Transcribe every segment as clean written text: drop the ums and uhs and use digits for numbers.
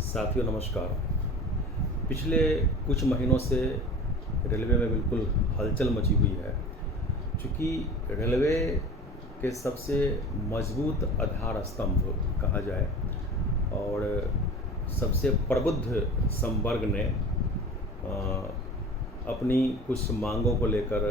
साथियों नमस्कार। पिछले कुछ महीनों से रेलवे में बिल्कुल हलचल मची हुई है। चूँकि रेलवे के सबसे मजबूत आधार स्तंभ कहा जाए और सबसे प्रबुद्ध संवर्ग ने अपनी कुछ मांगों को लेकर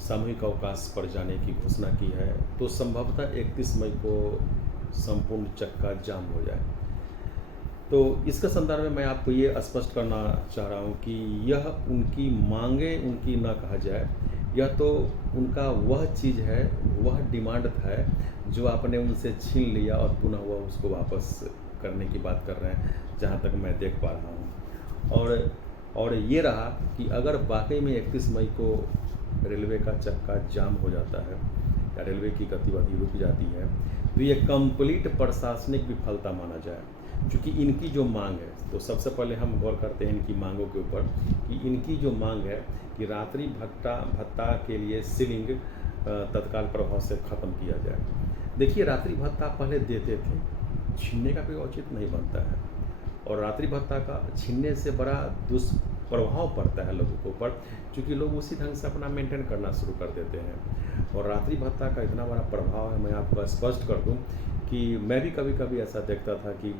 सामूहिक अवकाश पर जाने की घोषणा की है, तो संभवतः 31 मई को संपूर्ण चक्का जाम हो जाए। तो इसके संदर्भ में मैं आपको ये स्पष्ट करना चाह रहा हूँ कि यह उनकी मांगें उनकी ना कहा जाए, यह तो उनका वह चीज़ है, वह डिमांड है जो आपने उनसे छीन लिया और पुनः वह उसको वापस करने की बात कर रहे हैं, जहाँ तक मैं देख पा रहा हूँ। और ये रहा कि अगर वाकई में 31 मई को रेलवे का चक्का जाम हो जाता है या रेलवे की गतिविधि रुक जाती है, तो ये कंप्लीट प्रशासनिक विफलता माना जाए। क्योंकि इनकी जो मांग है, तो सबसे पहले हम गौर करते हैं इनकी मांगों के ऊपर कि इनकी जो मांग है कि रात्रि भत्ता के लिए सीलिंग तत्काल प्रभाव से ख़त्म किया जाए। देखिए, रात्रि भत्ता पहले देते थे, छीनने का कोई औचित्य नहीं बनता है, और रात्रि भत्ता का छीनने से बड़ा दुष्प्रभाव पड़ता है लोगों के ऊपर, क्योंकि लोग उसी ढंग से अपना मेंटेन करना शुरू कर देते हैं। और रात्रि भत्ता का इतना बड़ा प्रभाव है, मैं आपको स्पष्ट कर दूं कि मैं भी कभी कभी ऐसा देखता था कि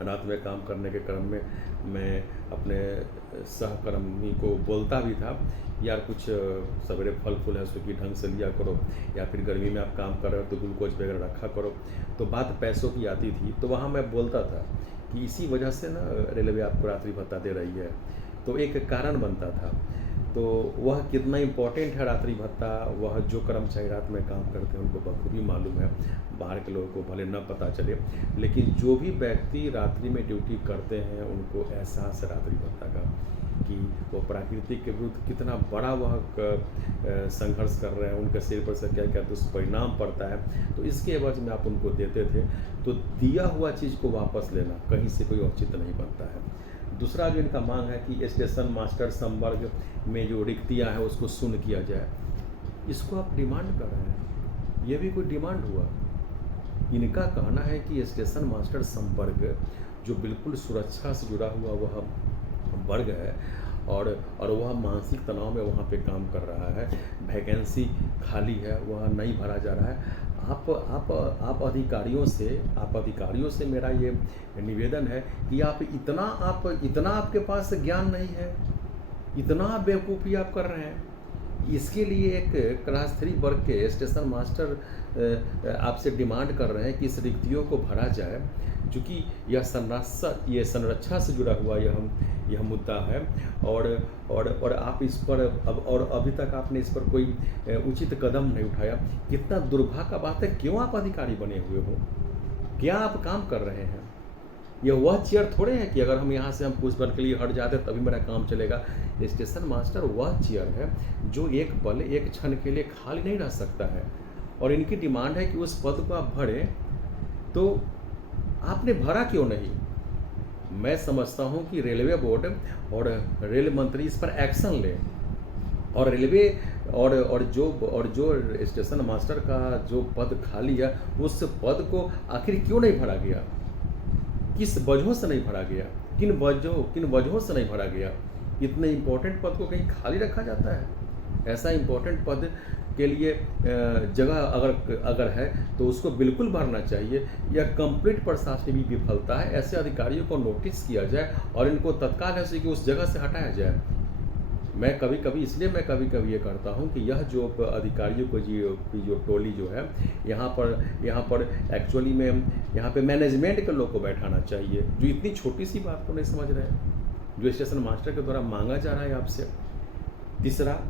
रात में काम करने के क्रम में मैं अपने सहकर्मी को बोलता भी था, यार कुछ सवेरे फल फूल है उसकी ढंग से लिया करो, या फिर गर्मी में आप काम कर रहे हो तो ग्लूकोज वगैरह रखा करो। तो बात पैसों की आती थी, तो वहाँ मैं बोलता था कि इसी वजह से ना रेलवे आपको रात्रि भत्ता दे रही है, तो एक कारण बनता था। तो वह कितना इम्पोर्टेंट है रात्रि भत्ता, वह जो कर्मचारी रात में काम करते हैं उनको बखूबी मालूम है, बाहर के लोगों को भले न पता चले, लेकिन जो भी व्यक्ति रात्रि में ड्यूटी करते हैं उनको एहसास है रात्रि भत्ता का कि वो प्रकृति के विरुद्ध कितना बड़ा वह संघर्ष कर रहे हैं, उनके सिर पर से क्या क्या दुष्परिणाम पड़ता है। तो इसके एवज में आप उनको देते थे, तो दिया हुआ चीज़ को वापस लेना कहीं से कोई औचित्य नहीं बनता है। दूसरा जो इनका मांग है कि स्टेशन मास्टर संवर्ग में जो रिक्तियाँ हैं उसको शून्य किया जाए, इसको आप डिमांड कर रहे हैं, ये भी कोई डिमांड हुआ? इनका कहना है कि स्टेशन मास्टर संवर्ग जो बिल्कुल सुरक्षा से जुड़ा हुआ वह वर्ग है और वह मानसिक तनाव में वहाँ पे काम कर रहा है, वैकेंसी खाली है, वह नहीं भरा जा रहा है। आप अधिकारियों से मेरा ये निवेदन है कि आप इतना आपके पास ज्ञान नहीं है, इतना बेवकूफ़ी आप कर रहे हैं। इसके लिए एक क्लास 3 वर्ग के स्टेशन मास्टर आपसे डिमांड कर रहे हैं कि इस रिक्तियों को भरा जाए, क्योंकि यह संरक्षा से जुड़ा हुआ यह मुद्दा है। और आप इस पर अभी तक आपने इस पर कोई उचित कदम नहीं उठाया। कितना दुर्भाग्य का बात है, क्यों आप अधिकारी बने हुए हो, क्या आप काम कर रहे हैं? यह वह चेयर थोड़े है कि अगर हम यहाँ से हम कुछ पल के लिए हट जाते तभी मेरा काम चलेगा। स्टेशन मास्टर वह चेयर है जो एक पल एक क्षण के लिए खाली नहीं रह सकता है, और इनकी डिमांड है कि उस पद को आप भरें, तो आपने भरा क्यों नहीं? मैं समझता हूँ कि रेलवे बोर्ड और रेल मंत्री इस पर एक्शन ले, और रेलवे और जो स्टेशन मास्टर का जो पद खाली है उस पद को आखिर क्यों नहीं भरा गया, किस वजहों से नहीं भरा गया, किन वजहों से नहीं भरा गया? इतने इम्पोर्टेंट पद को कहीं खाली रखा जाता है? ऐसा इम्पोर्टेंट पद के लिए जगह अगर है तो उसको बिल्कुल भरना चाहिए। यह कंप्लीट प्रशासनिक विफलता है, ऐसे अधिकारियों को नोटिस किया जाए और इनको तत्काल ऐसे कि उस जगह से हटाया जाए। मैं कभी कभी ये करता हूँ कि यह जो अधिकारियों को जो टोली जो है, यहाँ पर एक्चुअली में यहाँ पे मैनेजमेंट के लोग को बैठाना चाहिए, जो इतनी छोटी सी बात को नहीं समझ रहे हैं, जो स्टेशन मास्टर के द्वारा मांगा जा रहा है आपसे। तीसरा,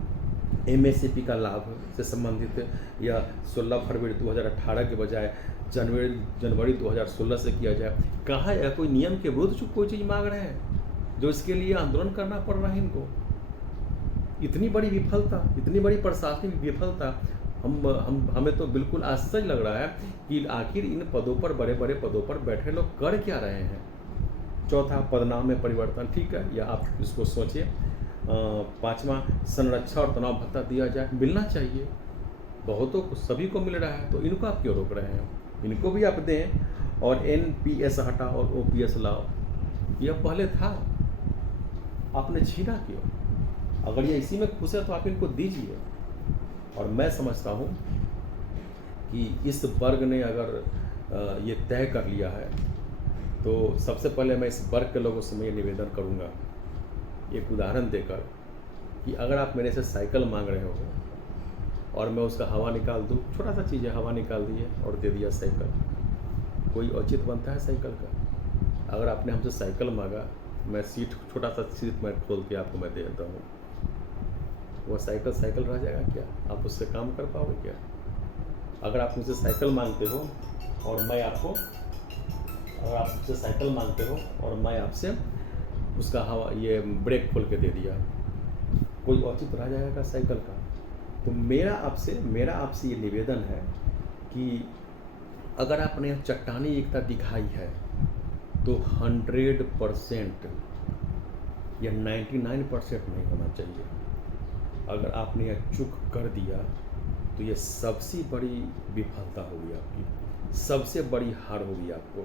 MSCP का लाभ से संबंधित यह 16 फरवरी 2018 के बजाय जनवरी 2016 से किया जाए। कहाँ है? कोई नियम के विरुद्ध जो कोई चीज़ मांग रहे हैं जो इसके लिए आंदोलन करना पड़ रहा है इनको? इतनी बड़ी विफलता, इतनी बड़ी प्रशासनिक विफलता, हमें तो बिल्कुल आश्चर्य लग रहा है कि आखिर इन पदों पर, बड़े बड़े पदों पर बैठे लोग कर क्या रहे हैं। चौथा, पदनाम में परिवर्तन, ठीक है, या आप इसको सोचिए। पाँचवा, संरक्षा और तनाव भत्ता दिया जाए, मिलना चाहिए, बहुतों को, सभी को मिल रहा है, तो इनको आप क्यों रोक रहे हैं? इनको भी आप दें। और एनपीएस हटाओ और ओपीएस लाओ। यह पहले था, आपने छीना क्यों? अगर ये इसी में खुश है तो आप इनको दीजिए। और मैं समझता हूँ कि इस वर्ग ने अगर ये तय कर लिया है तो सबसे पहले मैं इस वर्ग के लोगों से मैं ये निवेदन करूँगा, एक उदाहरण देकर, कि अगर आप मेरे से साइकिल मांग रहे हो और मैं उसका हवा निकाल दूँ, छोटा सा चीज़ है, हवा निकाल दिए और दे दिया साइकिल, कोई औचित्य बनता है साइकिल का? अगर आपने हमसे साइकिल मांगा, मैं सीट, छोटा सा सीट मैं खोल के आपको मैं दे देता हूँ, वो साइकिल साइकिल रह जाएगा क्या? आप उससे काम कर पाओगे क्या? अगर आप मुझसे साइकिल मांगते हो और मैं आपको, अगर आप मुझसे साइकिल मांगते हो और मैं आपसे उसका हवा, ये ब्रेक खोल के दे दिया, कोई औचित्य रह जाएगा साइकिल का? तो मेरा आपसे ये निवेदन है कि अगर आपने चट्टानी एकता दिखाई है तो 100% या 99% नहीं होना चाहिए। अगर आपने यह चूक कर दिया तो ये सबसे बड़ी विफलता होगी आपकी, सबसे बड़ी हार होगी आपको।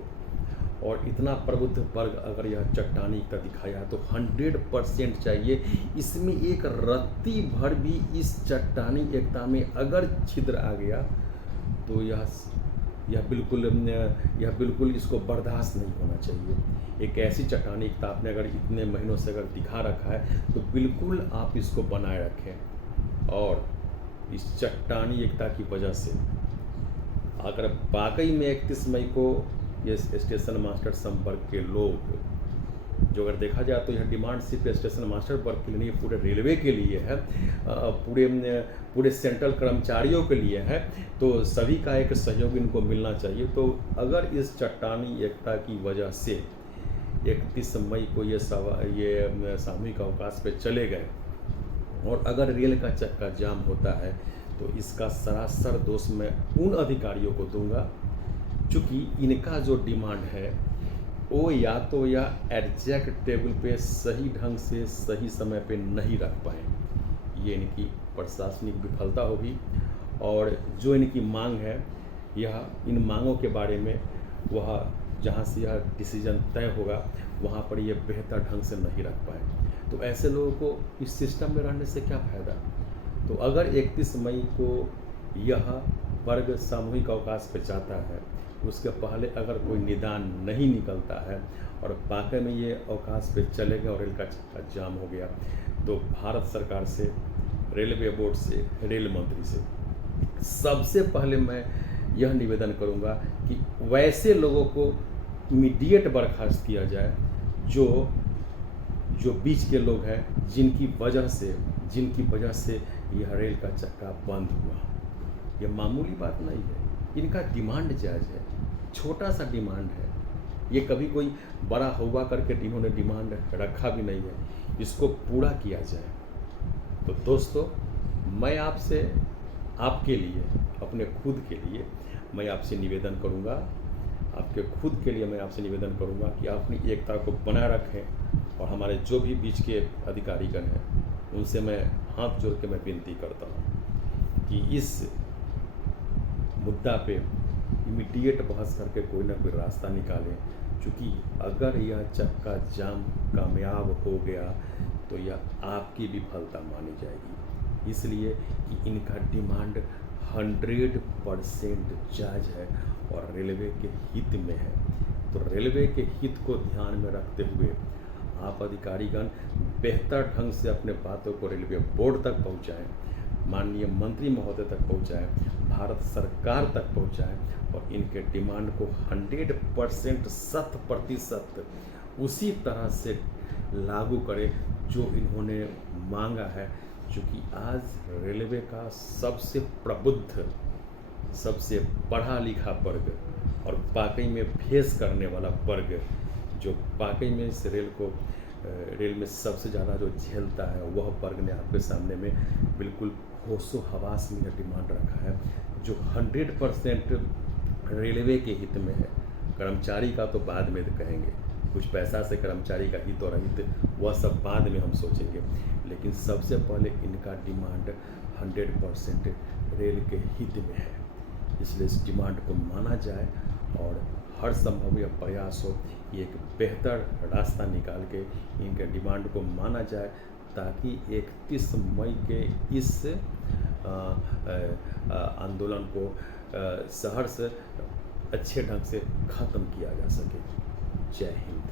और इतना प्रबुद्ध वर्ग अगर यह चट्टानी एकता दिखाया तो 100% चाहिए, इसमें एक रत्ती भर भी इस चट्टानी एकता में अगर छिद्र आ गया तो यह बिल्कुल इसको बर्दाश्त नहीं होना चाहिए। एक ऐसी चट्टानी एकता आपने अगर इतने महीनों से अगर दिखा रखा है तो बिल्कुल आप इसको बनाए रखें। और इस चट्टानी एकता की वजह से अगर वाकई में 31 मई को ये स्टेशन मास्टर संपर्क के लोग, जो अगर देखा जाए तो यह डिमांड सिर्फ स्टेशन मास्टर वर्ग के लिए नहीं, पूरे रेलवे के लिए है, पूरे सेंट्रल कर्मचारियों के लिए है, तो सभी का एक सहयोग इनको मिलना चाहिए। तो अगर इस चट्टानी एकता की वजह से 31 मई को ये सामूहिक अवकाश पे चले गए और अगर रेल का चक्का जाम होता है तो इसका सरासर दोष मैं उन अधिकारियों को दूंगा, चूँकि इनका जो डिमांड है वो या तो यह एग्जैक्ट टेबल पे सही ढंग से सही समय पे नहीं रख पाए, ये इनकी प्रशासनिक विफलता होगी। और जो इनकी मांग है, यह इन मांगों के बारे में वह जहाँ से यह डिसीजन तय होगा वहाँ पर ये बेहतर ढंग से नहीं रख पाए, तो ऐसे लोगों को इस सिस्टम में रहने से क्या फ़ायदा? तो अगर 31 मई को यह वर्ग सामूहिक अवकाश पे जाता है, उसके पहले अगर कोई निदान नहीं निकलता है और वाकई में ये अवकाश पे चले गए और रेल का चक्का जाम हो गया, तो भारत सरकार से, रेलवे बोर्ड से, रेल मंत्री से सबसे पहले मैं यह निवेदन करूंगा कि वैसे लोगों को इमीडिएट बर्खास्त किया जाए जो बीच के लोग हैं, जिनकी वजह से यह रेल का चक्का बंद हुआ। यह मामूली बात नहीं है, इनका डिमांड जायज़ है, छोटा सा डिमांड है, ये कभी कोई बड़ा हुआ करके इन्होंने डिमांड रखा भी नहीं है, इसको पूरा किया जाए। तो दोस्तों, मैं आपसे, आपके लिए, अपने खुद के लिए मैं आपसे निवेदन करूंगा, आपके खुद के लिए मैं आपसे निवेदन करूंगा कि आप अपनी एकता को बनाए रखें। और हमारे जो भी बीच के अधिकारीगण हैं उनसे मैं हाथ जोड़ के मैं विनती करता हूं कि इस मुद्दा पे इमीडिएट बहस करके कोई ना कोई रास्ता निकालें, क्योंकि अगर यह चक्का जाम कामयाब हो गया तो यह आपकी विफलता मानी जाएगी, इसलिए कि इनका डिमांड 100% जायज़ है और रेलवे के हित में है। तो रेलवे के हित को ध्यान में रखते हुए आप अधिकारीगण बेहतर ढंग से अपने बातों को रेलवे बोर्ड तक पहुंचाएं, माननीय मंत्री महोदय तक पहुंचाएं, भारत सरकार तक पहुंचाएं और इनके डिमांड को 100% 100% उसी तरह से लागू करें जो इन्होंने मांगा है। क्योंकि आज रेलवे का सबसे प्रबुद्ध, सबसे पढ़ा लिखा वर्ग और वाकई में फेस करने वाला वर्ग, जो वाकई में इस रेल में सबसे ज़्यादा जो झेलता है, वह वर्ग ने आपके सामने में बिल्कुल होशो हवास में डिमांड रखा है, जो 100% रेलवे के हित में है। कर्मचारी का तो बाद में कहेंगे, कुछ पैसा से कर्मचारी का हित और अहित वह सब बाद में हम सोचेंगे, लेकिन सबसे पहले इनका डिमांड 100% रेल के हित में है। इसलिए इस डिमांड को माना जाए और हर संभव यह प्रयास हो कि एक बेहतर रास्ता निकाल के इनके डिमांड को माना जाए, ताकि 31 मई के इस आंदोलन को सहर्ष अच्छे ढंग से ख़त्म किया जा सके। जय हिंद।